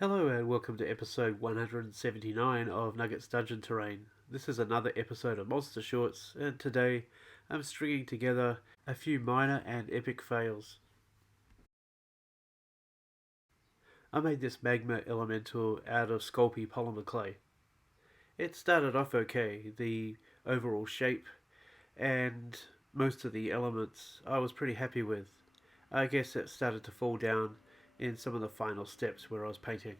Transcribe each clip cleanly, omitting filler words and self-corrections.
Hello and welcome to episode 179 of Nugget's Dungeon Terrain. This is another episode of Monster Shorts, and today I'm stringing together a few minor and epic fails. I made this magma elemental out of Sculpey polymer clay. It started off okay, the overall shape and most of the elements I was pretty happy with. I guess it started to fall down in some of the final steps where I was painting.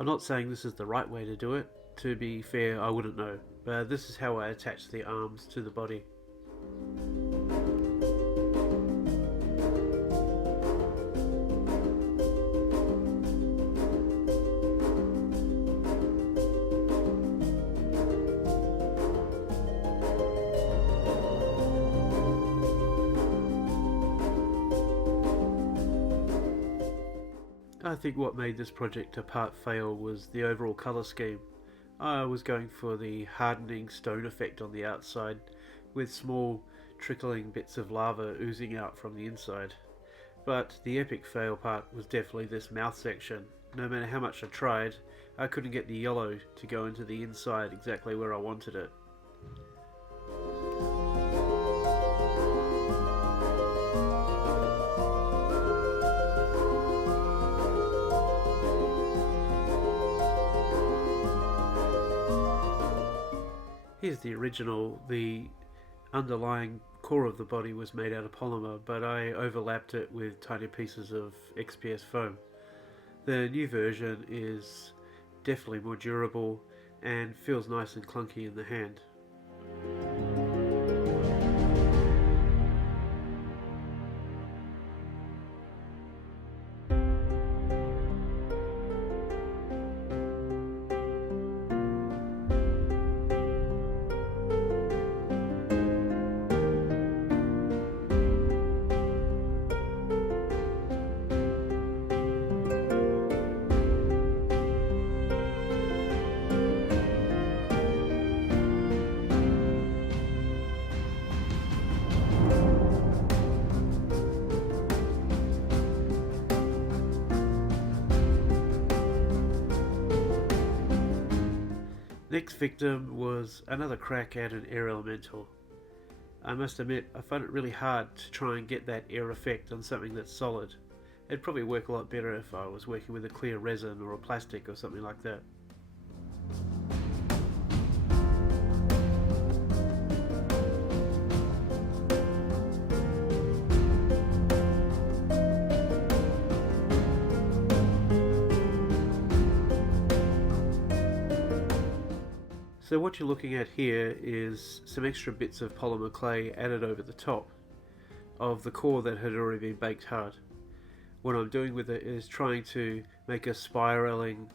I'm not saying this is the right way to do it. To be fair, I wouldn't know. But this is how I attach the arms to the body. I think what made this project a part fail was the overall colour scheme. I was going for the hardening stone effect on the outside, with small trickling bits of lava oozing out from the inside. But the epic fail part was definitely this mouth section. No matter how much I tried, I couldn't get the yellow to go into the inside exactly where I wanted it. Here's the original. The underlying core of the body was made out of polymer, but I overlapped it with tiny pieces of XPS foam. The new version is definitely more durable and feels nice and clunky in the hand. Next victim was another crack at an air elemental. I must admit, I found it really hard to try and get that air effect on something that's solid. It'd probably work a lot better if I was working with a clear resin or a plastic or something like that. So what you're looking at here is some extra bits of polymer clay added over the top of the core that had already been baked hard. What I'm doing with it is trying to make a spiraling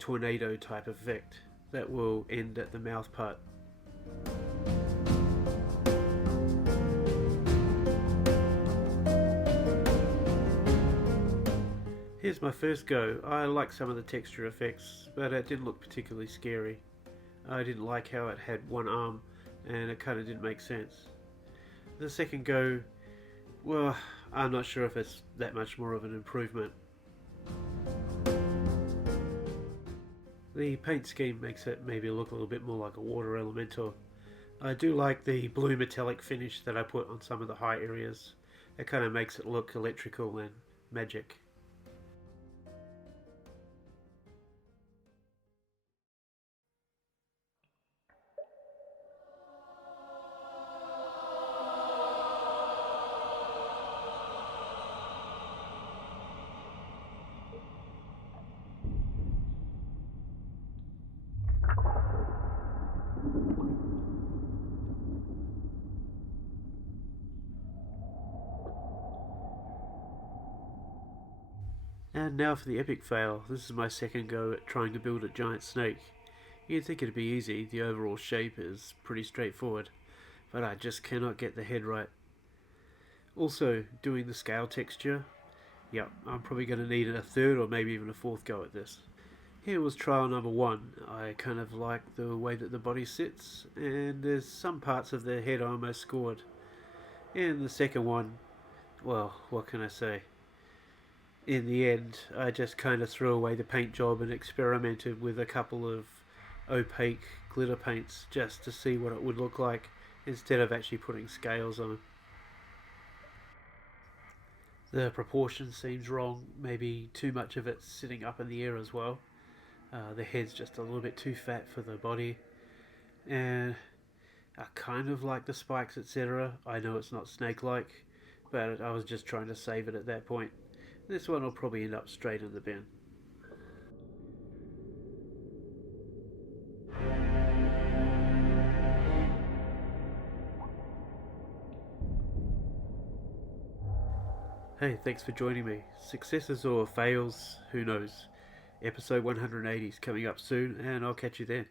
tornado type effect that will end at the mouth part. Here's my first go. I like some of the texture effects, but it didn't look particularly scary. I didn't like how it had one arm and it kind of didn't make sense. The second go, well, I'm not sure if it's that much more of an improvement. The paint scheme makes it maybe look a little bit more like a water elemental. I do like the blue metallic finish that I put on some of the high areas. It kind of makes it look electrical and magic. And now for the epic fail. This is my second go at trying to build a giant snake. You'd think it'd be easy, the overall shape is pretty straightforward, but I just cannot get the head right. Also, doing the scale texture, yep, I'm probably going to need a third or maybe even a fourth go at this. Here was trial number one. I kind of like the way that the body sits, and there's some parts of the head I almost scored. In the second one, well, what can I say? In the end, I just kind of threw away the paint job and experimented with a couple of opaque glitter paints just to see what it would look like instead of actually putting scales on them. The proportion seems wrong, maybe too much of it sitting up in the air as well. The head's just a little bit too fat for the body, and I kind of like the spikes, etc. I know it's not snake like, but I was just trying to save it at that point. This one will probably end up straight in the bin. Hey, thanks for joining me. Successes or fails, who knows? Episode 180 is coming up soon, and I'll catch you then.